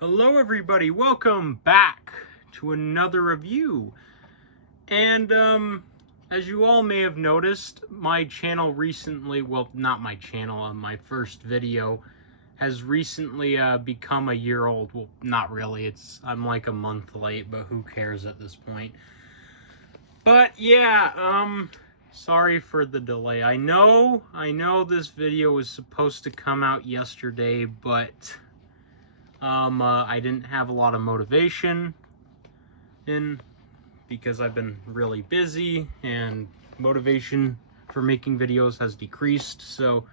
Hello everybody, welcome back to another review. And as you all may have noticed, my channel recently, well, not my channel, my first video has recently become a year old. Well, not really, I'm like a month late, but who cares at this point. But yeah, sorry for the delay. I know this video was supposed to come out yesterday, but I didn't have a lot of motivation because I've been really busy and motivation for making videos has decreased. So,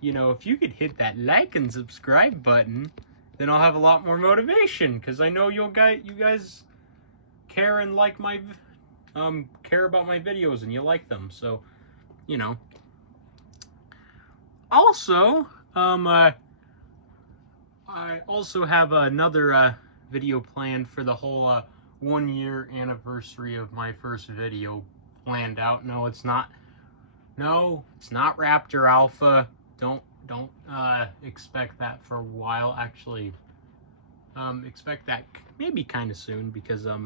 you know, if you could hit that like and subscribe button, then I'll have a lot more motivation, because I know you guys care and like my care about my videos and you like them. So, you know. Also, I also have another video planned for the whole 1 year anniversary of my first video planned out. No, it's not Raptor Alpha. Don't expect that for a while. Actually, expect that maybe kind of soon, because I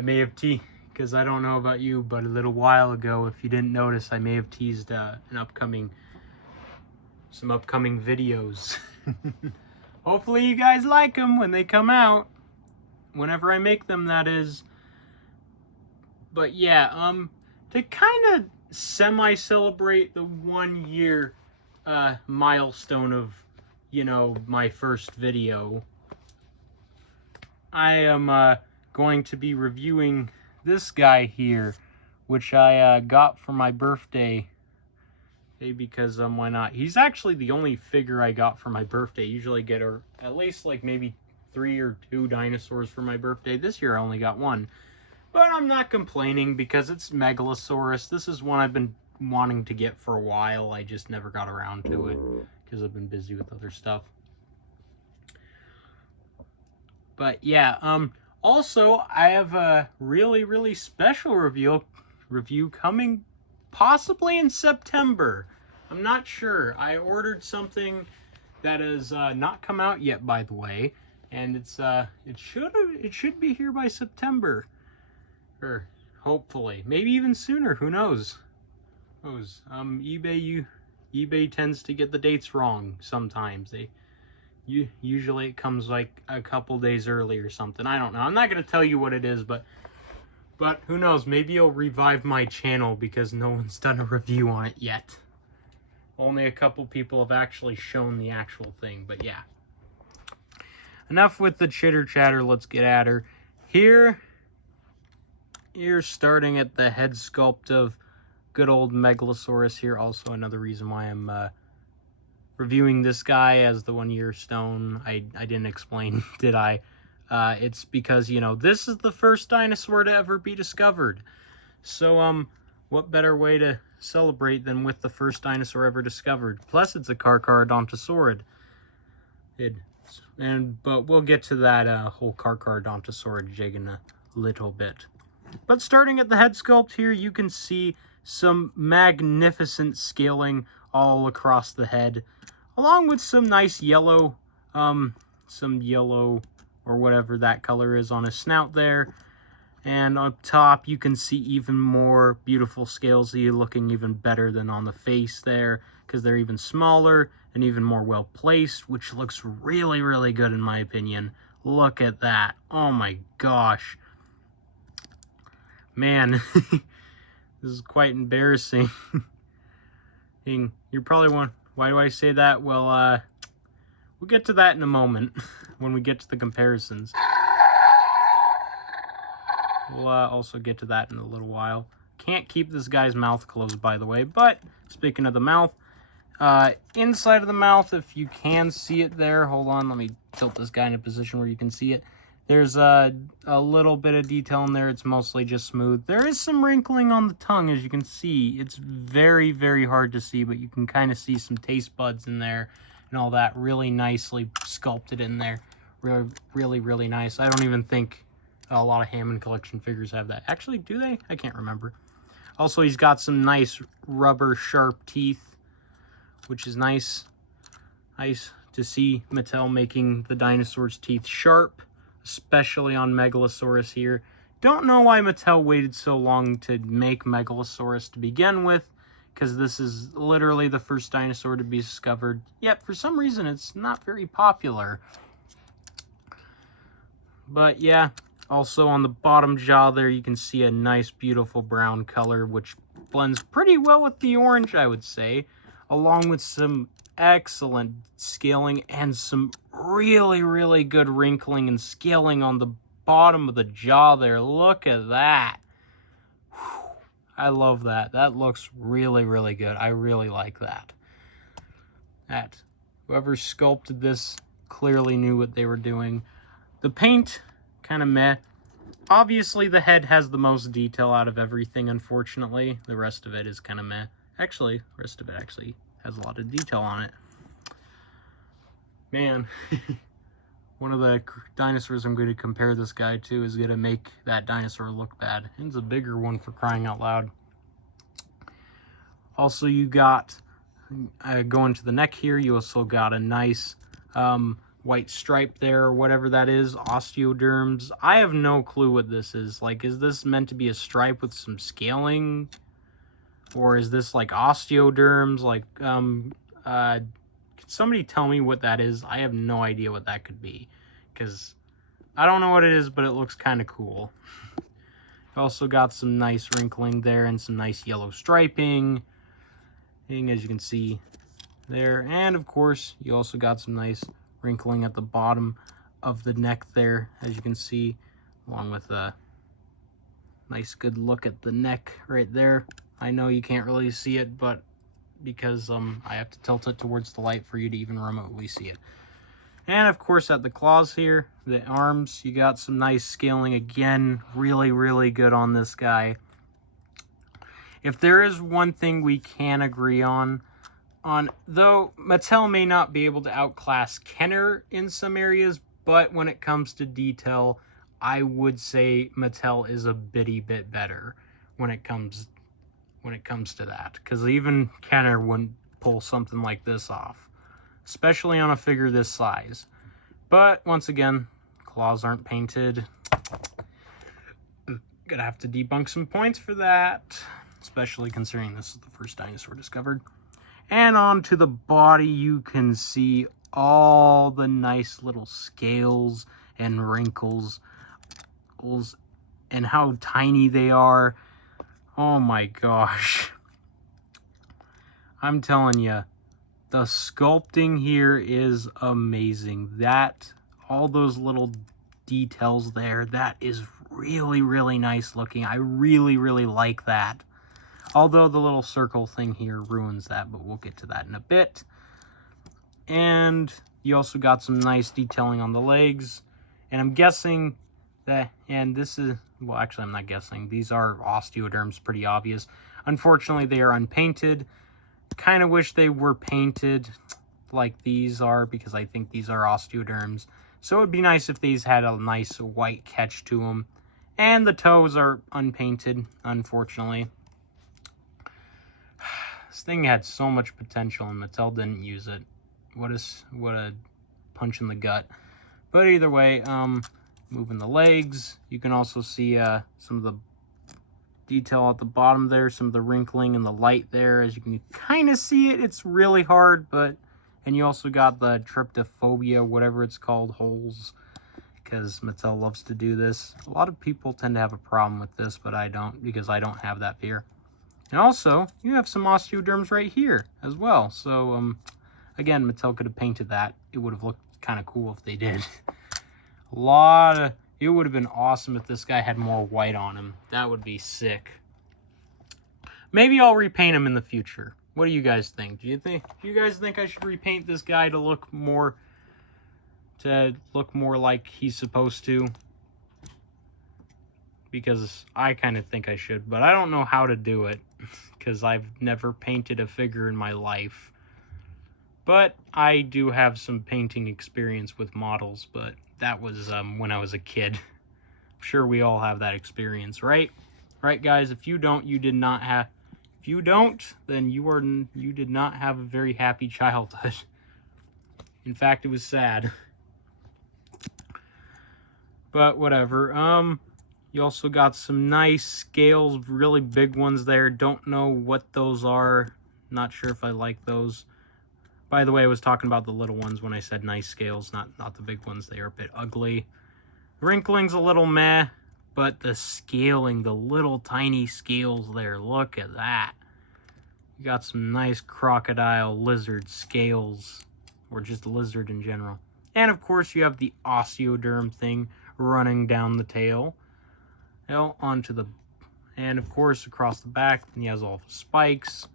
may have because I don't know about you, but a little while ago, if you didn't notice, I may have teased some upcoming videos. Hopefully you guys like them when they come out. Whenever I make them, that is. But yeah, to kind of semi-celebrate the 1 year milestone of, you know, my first video, I am going to be reviewing this guy here, which I got for my birthday. Because why not? He's actually the only figure I got for my birthday. Usually get at least like maybe 3 or 2 dinosaurs for my birthday. This year I only got 1. But I'm not complaining, because it's Megalosaurus. This is one I've been wanting to get for a while. I just never got around to it because I've been busy with other stuff. But yeah, also I have a really special review coming possibly in September. I'm not sure. I ordered something that has not come out yet, by the way, and it should be here by September, or hopefully, maybe even sooner. Who knows? eBay tends to get the dates wrong sometimes. Usually it comes like a couple days early or something. I don't know. I'm not gonna tell you what it is, but who knows, maybe it'll revive my channel, because no one's done a review on it yet. Only a couple people have actually shown the actual thing, but yeah. Enough with the chitter chatter, let's get at her. Here, you're starting at the head sculpt of good old Megalosaurus here. Also another reason why I'm reviewing this guy as the 1 year stone. I didn't explain, did I? It's because, you know, this is the first dinosaur to ever be discovered. So, what better way to celebrate than with the first dinosaur ever discovered? Plus, it's a Carcharodontosaurid. But we'll get to that whole Carcharodontosaurid jig in a little bit. But starting at the head sculpt here, you can see some magnificent scaling all across the head, along with some nice yellow, or whatever that color is on his snout there. And on top, you can see even more beautiful scales here, looking even better than on the face there, because they're even smaller and even more well placed, which looks really good in my opinion. Look at that. Oh my gosh. Man, this is quite embarrassing. You're probably wondering, why do I say that? Well, we'll get to that in a moment when we get to the comparisons. We'll also get to that in a little while. Can't keep this guy's mouth closed, by the way. But speaking of the mouth, inside of the mouth, if you can see it there, hold on, let me tilt this guy in a position where you can see it. There's a little bit of detail in there. It's mostly just smooth. There is some wrinkling on the tongue, as you can see. It's very hard to see, but you can kind of see some taste buds in there and all that, really nicely sculpted in there. Really nice. I don't even think a lot of Hammond collection figures have that. Actually, do they? I can't remember. Also, he's got some nice rubber sharp teeth, which is nice to see Mattel making the dinosaur's teeth sharp, especially on Megalosaurus here. Don't know why Mattel waited so long to make Megalosaurus to begin with, because this is literally the first dinosaur to be discovered. Yet, for some reason, it's not very popular. But yeah, also on the bottom jaw there, you can see a nice, beautiful brown color, which blends pretty well with the orange, I would say, along with some excellent scaling and some really, really good wrinkling and scaling on the bottom of the jaw there. Look at that. Whew. I love that. That looks really, really good. I really like that. Whoever sculpted this clearly knew what they were doing. The paint, kind of meh. Obviously, the head has the most detail out of everything, unfortunately. The rest of it is kind of meh. Actually, the rest of it actually has a lot of detail on it. Man, one of the dinosaurs I'm going to compare this guy to is going to make that dinosaur look bad. It's a bigger one, for crying out loud. Also, you got, going to the neck here, you also got a nice white stripe there, or whatever that is, osteoderms. I have no clue what this is. Like, is this meant to be a stripe with some scaling? Or is this like osteoderms? Like, could somebody tell me what that is? I have no idea what that could be, because I don't know what it is, but it looks kind of cool. Also got some nice wrinkling there and some nice yellow striping, as you can see there. And of course, you also got some nice wrinkling at the bottom of the neck there, as you can see, along with a nice good look at the neck right there. I know you can't really see it, but because I have to tilt it towards the light for you to even remotely see it. And of course, at the claws here, the arms, you got some nice scaling again. Really, really good on this guy. If there is one thing we can agree on, though Mattel may not be able to outclass Kenner in some areas, but when it comes to detail, I would say Mattel is a bitty bit better when it comes to that, because even Kenner wouldn't pull something like this off, especially on a figure this size. But once again, claws aren't painted. Gonna have to debunk some points for that, especially considering this is the first dinosaur discovered. And onto the body, you can see all the nice little scales and wrinkles and how tiny they are. Oh my gosh. I'm telling you, the sculpting here is amazing. All those little details there, that is really, really nice looking. I really, really like that. Although the little circle thing here ruins that, but we'll get to that in a bit. And you also got some nice detailing on the legs. And I'm guessing that, and this is, well, actually I'm not guessing. These are osteoderms, pretty obvious. Unfortunately, they are unpainted. Kind of wish they were painted like these are, because I think these are osteoderms. So it would be nice if these had a nice white catch to them. And the toes are unpainted, unfortunately. This thing had so much potential and Mattel didn't use it. What a punch in the gut. But either way, moving the legs, you can also see some of the detail at the bottom there, some of the wrinkling and the light there. As you can kind of see it, it's really hard, and you also got the tryptophobia, whatever it's called, holes, because Mattel loves to do this. A lot of people tend to have a problem with this, but I don't, because I don't have that fear. And also, you have some osteoderms right here as well. So, again, Mattel could have painted that. It would have looked kind of cool if they did. It would have been awesome if this guy had more white on him. That would be sick. Maybe I'll repaint him in the future. What do you guys think? Do you guys think I should repaint this guy to look more like he's supposed to? Because I kind of think I should, but I don't know how to do it, because I've never painted a figure in my life. But I do have some painting experience with models, but that was when I was a kid. I'm sure we all have that experience, right? Right, guys? If you don't, you did not have. If you don't, then you did not have a very happy childhood. In fact, it was sad. But whatever. You also got some nice scales, really big ones there. Don't know what those are. Not sure if I like those. By the way, I was talking about the little ones when I said nice scales, not the big ones. They are a bit ugly. Wrinkling's a little meh, but the scaling, the little tiny scales there, look at that. You got some nice crocodile lizard scales, or just lizard in general. And of course you have the osteoderm thing running down the tail. And of course across the back, he has all the spikes,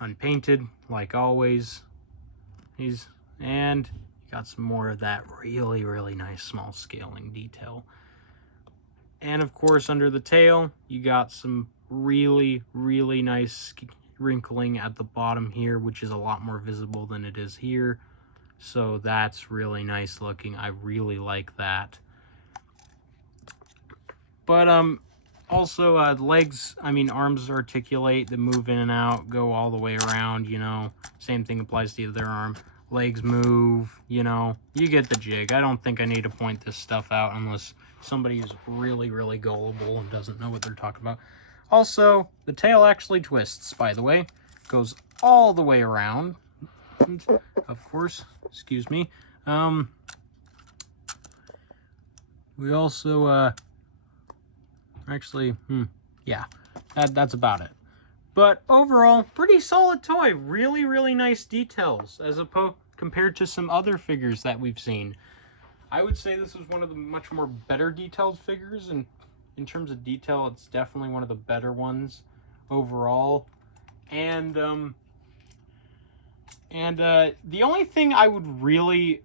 unpainted like always. And you got some more of that really, really nice small scaling detail. And of course under the tail, you got some really, really nice wrinkling at the bottom here, which is a lot more visible than it is here. So that's really nice looking. I really like that. But also legs, arms articulate, they move in and out, go all the way around, you know. Same thing applies to the other arm. Legs move, you know. You get the jig. I don't think I need to point this stuff out unless somebody is really, really gullible and doesn't know what they're talking about. Also, the tail actually twists, by the way. Goes all the way around. And, of course, excuse me. We also, yeah, that's about it. But overall, pretty solid toy. Really, really nice details as compared to some other figures that we've seen. I would say this is one of the much more better detailed figures, and in terms of detail, it's definitely one of the better ones overall. And the only thing I would really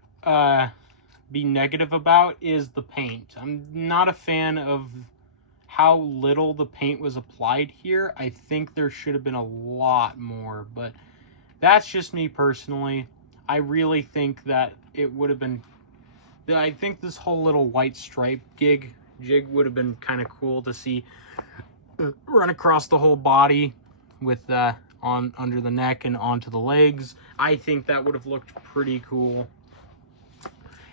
be negative about is the paint. I'm not a fan of how little the paint was applied here. I think there should have been a lot more, but that's just me personally. I really think that it would have been... I think this whole little white stripe jig would have been kind of cool to see run across the whole body with under the neck and onto the legs. I think that would have looked pretty cool.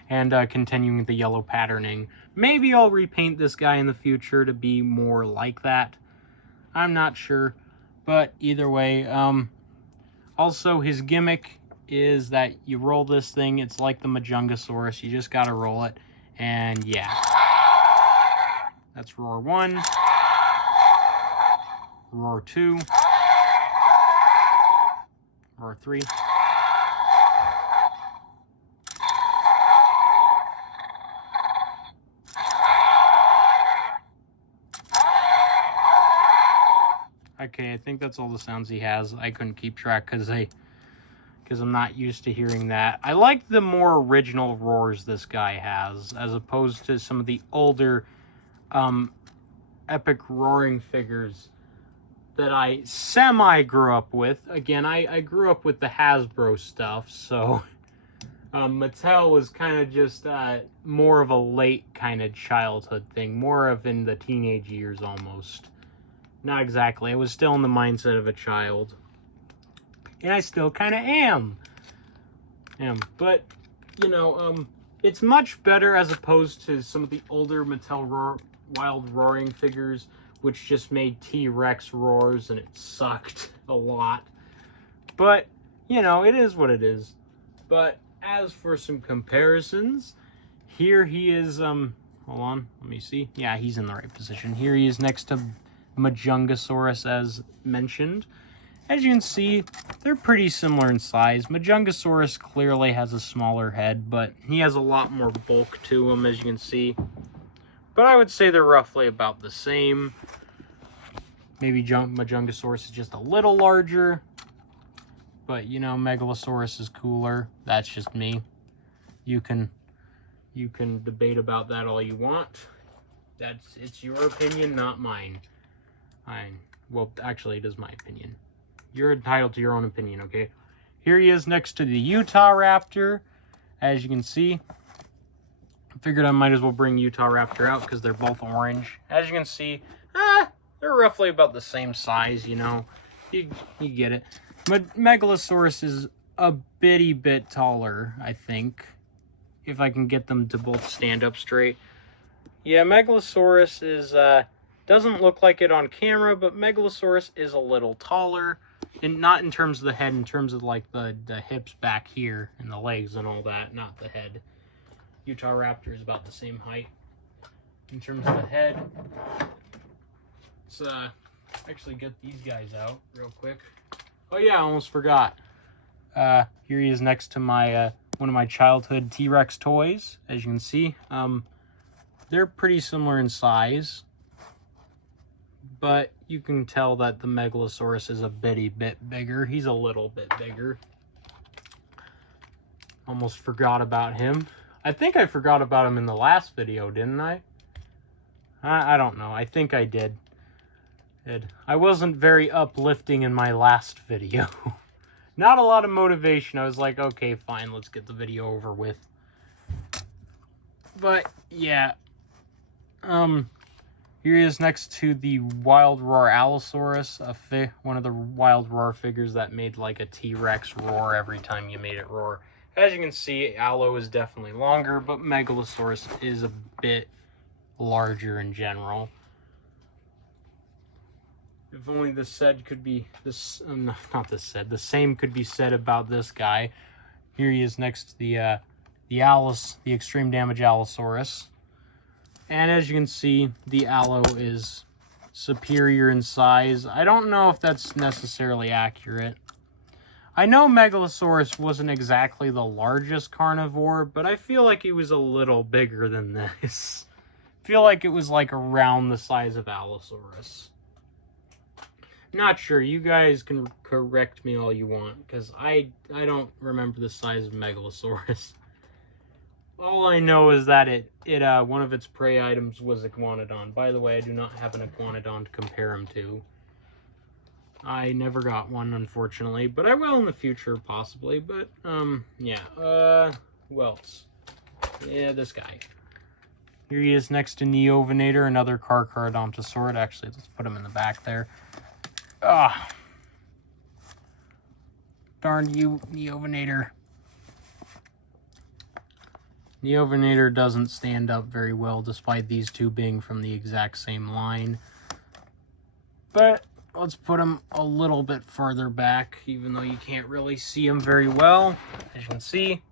And continuing the yellow patterning. Maybe I'll repaint this guy in the future to be more like that. I'm not sure. But either way, also his gimmick is that you roll this thing. It's like the Megalosaurus. You just gotta roll it. And yeah. That's roar 1. Roar 2. Roar 3. Okay, I think that's all the sounds he has. I couldn't keep track because I'm not used to hearing that. I like the more original roars this guy has, as opposed to some of the older epic roaring figures that I semi-grew up with. Again, I grew up with the Hasbro stuff, so Mattel was kind of just more of a late kind of childhood thing, more of in the teenage years almost. Not exactly. I was still in the mindset of a child. And I still kind of am. But, you know, it's much better as opposed to some of the older Mattel Wild Roaring figures, which just made T-Rex roars, and it sucked a lot. But, you know, it is what it is. But as for some comparisons, here he is, hold on, let me see. Yeah, he's in the right position. Here he is next to Megalosaurus, as mentioned. As you can see, they're pretty similar in size. Megalosaurus clearly has a smaller head, but he has a lot more bulk to him, as you can see. But I would say they're roughly about the same. Maybe Megalosaurus is just a little larger. But, you know, Megalosaurus is cooler. That's just me. You can debate about that all you want. It's your opinion, not mine. Well, actually, it is my opinion. You're entitled to your own opinion, okay? Here he is next to the Utah Raptor. As you can see, I figured I might as well bring Utah Raptor out because they're both orange. As you can see, they're roughly about the same size, you know. You get it. Megalosaurus is a bitty bit taller, I think, if I can get them to both stand up straight. Yeah, Megalosaurus is, doesn't look like it on camera, but Megalosaurus is a little taller. And not in terms of the head, in terms of like the hips back here and the legs and all that, not the head. Utah Raptor is about the same height. In terms of the head, let's actually get these guys out real quick. Oh yeah, I almost forgot. Here he is next to my one of my childhood T-Rex toys. As you can see, they're pretty similar in size, but you can tell that the Megalosaurus is a bitty bit bigger. He's a little bit bigger. Almost forgot about him. I think I forgot about him in the last video, didn't I? I don't know. I think I did. I wasn't very uplifting in my last video. Not a lot of motivation. I was like, okay, fine, let's get the video over with. But, yeah. Here he is next to the Wild Roar Allosaurus, one of the Wild Roar figures that made like a T-Rex roar every time you made it roar. As you can see, Allo is definitely longer, but Megalosaurus is a bit larger in general. If only the same could be said about this guy. Here he is next to the Extreme Damage Allosaurus. And as you can see, the Allo is superior in size. I don't know if that's necessarily accurate. I know Megalosaurus wasn't exactly the largest carnivore, but I feel like he was a little bigger than this. I feel like it was like around the size of Allosaurus. Not sure. You guys can correct me all you want, because I don't remember the size of Megalosaurus. All I know is that one of its prey items was Iguanodon. By the way, I do not have an Iguanodon to compare him to. I never got one, unfortunately, but I will in the future, possibly. But, yeah. Who else? Yeah, this guy. Here he is next to Neovenator, another Carcharodontosaurus. Actually, let's put him in the back there. Ah. Darn you, Neovenator. Neovenator doesn't stand up very well, despite these two being from the exact same line. But let's put him a little bit farther back, even though you can't really see him very well. As you can see,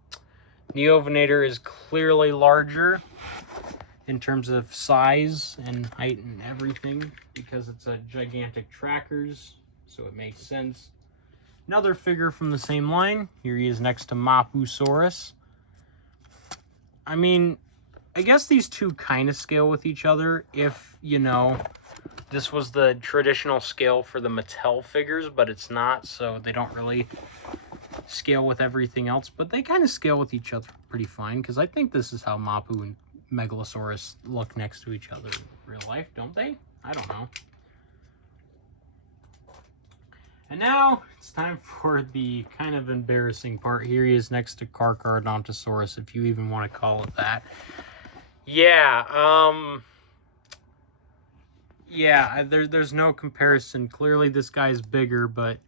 Neovenator is clearly larger in terms of size and height and everything, because it's a gigantic trackers, so it makes sense. Another figure from the same line. Here he is next to Mapusaurus. I mean, I guess these two kind of scale with each other if, you know, this was the traditional scale for the Mattel figures, but it's not, so they don't really scale with everything else. But they kind of scale with each other pretty fine, because I think this is how Mapu and Megalosaurus look next to each other in real life, don't they? I don't know. And now it's time for the kind of embarrassing part. Here he is next to Carcharodontosaurus, if you even want to call it that. Yeah, there's no comparison. Clearly this guy's bigger, but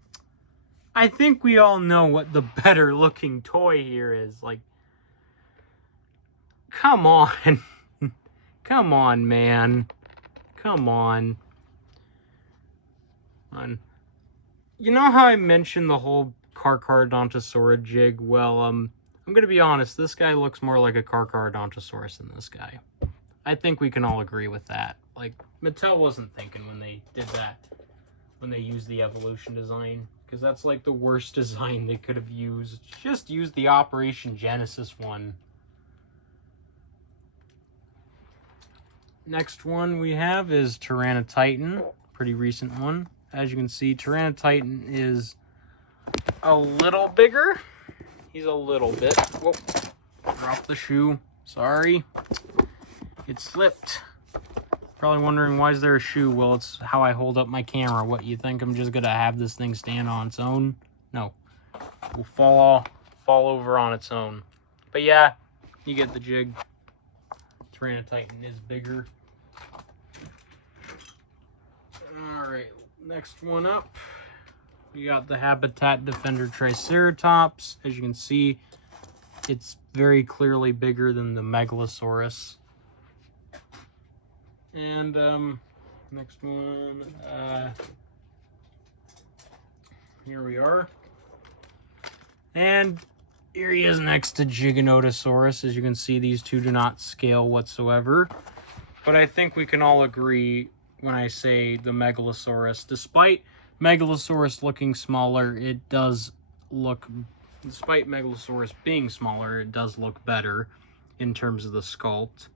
I think we all know what the better looking toy here is. Like, come on. Come on, man. Come on. You know how I mentioned the whole Carcharodontosaurus jig? Well, I'm going to be honest. This guy looks more like a Carcharodontosaurus than this guy. I think we can all agree with that. Like, Mattel wasn't thinking when they did that, when they used the evolution design, because that's like the worst design they could have used. Just use the Operation Genesis one. Next one we have is Tyranotitan, pretty recent one. As you can see, Tyranotitan is a little bigger. He's a little bit. Whoa, drop the shoe. Sorry. It slipped. Probably wondering, why is there a shoe? Well, it's how I hold up my camera. What, you think I'm just going to have this thing stand on its own? No. It will fall over on its own. But yeah, you get the jig. Tyranotitan is bigger. Alright, next one up. We got the Habitat Defender Triceratops. As you can see, it's very clearly bigger than the Megalosaurus. And next one, here we are. And here he is next to Giganotosaurus. As you can see, these two do not scale whatsoever. But I think we can all agree when I say the Megalosaurus, despite Megalosaurus looking smaller, it does look, despite Megalosaurus being smaller, it does look better in terms of the sculpt.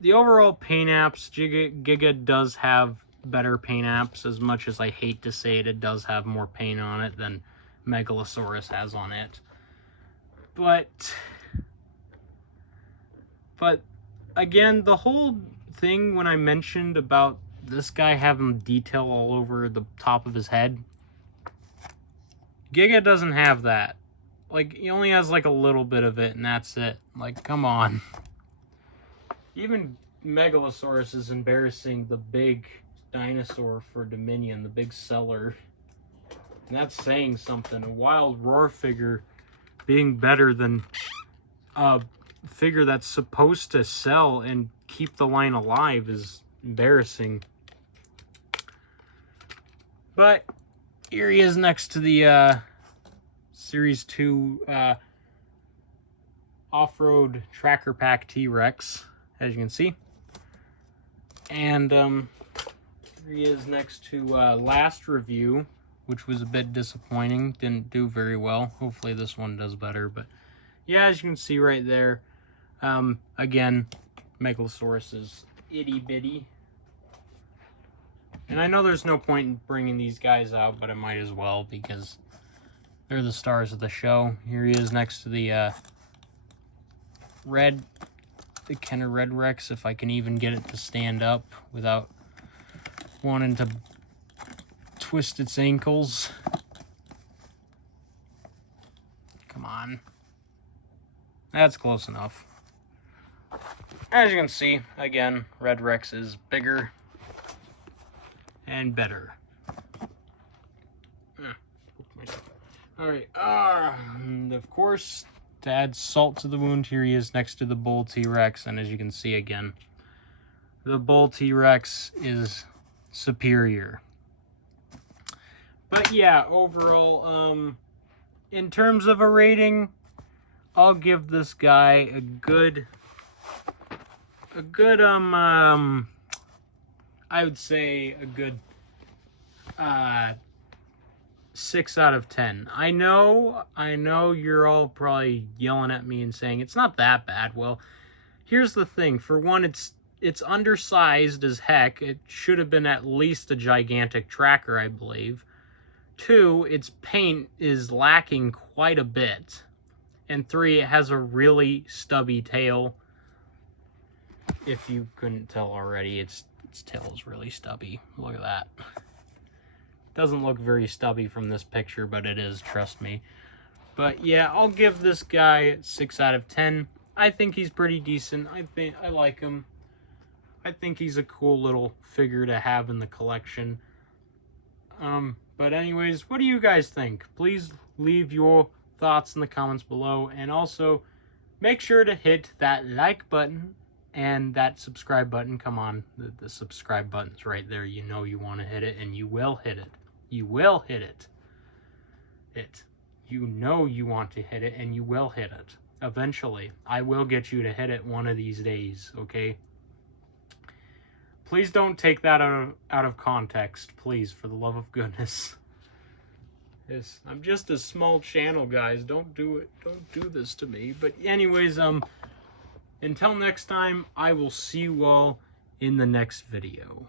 The overall paint apps, Giga does have better paint apps. As much as I hate to say it, it does have more paint on it than Megalosaurus has on it. But again, the whole thing when I mentioned about this guy having detail all over the top of his head, Giga doesn't have that. Like, he only has like a little bit of it, and that's it. Like, come on. Even Megalosaurus is embarrassing the big dinosaur for Dominion, the big seller. And that's saying something. A wild roar figure being better than a figure that's supposed to sell and keep the line alive is embarrassing. But here he is next to the Series 2 Off-Road Tracker Pack T-Rex, as you can see. And here he is next to last review, which was a bit disappointing. Didn't do very well. Hopefully this one does better. But yeah, as you can see right there, again, Megalosaurus is itty-bitty. And I know there's no point in bringing these guys out, but I might as well because they're the stars of the show. Here he is next to the Kenner Red Rex, if I can even get it to stand up without wanting to twist its ankles. Come on. That's close enough. As you can see, again, Red Rex is bigger and better. Alright, and of course, to add salt to the wound, here he is next to the Bull T-Rex, and as you can see again, the Bull T-Rex is superior. But yeah, overall, in terms of a rating, I'll give this guy a good, I would say a good 6 out of 10. I know you're all probably yelling at me and saying it's not that bad. Well, here's the thing. For one, it's undersized as heck. It should have been at least a gigantic tracker, I believe. 2, its paint is lacking quite a bit. And 3, it has a really stubby tail. If you couldn't tell already, its tail is really stubby. Look at that. Doesn't look very stubby from this picture, but it is, trust me. But yeah, I'll give this guy 6 out of 10. I think he's pretty decent. I like him. I think he's a cool little figure to have in the collection. But anyways, what do you guys think? Please leave your thoughts in the comments below, and also make sure to hit that like button and that subscribe button. Come on, the subscribe button's right there. You know you want to hit it, and you will hit it. You will hit it. You know you want to hit it, and you will hit it. Eventually, I will get you to hit it one of these days, okay? Please don't take that out of context, please, for the love of goodness. Yes, I'm just a small channel, guys. Don't do it. Don't do this to me. But anyways, until next time, I will see you all in the next video.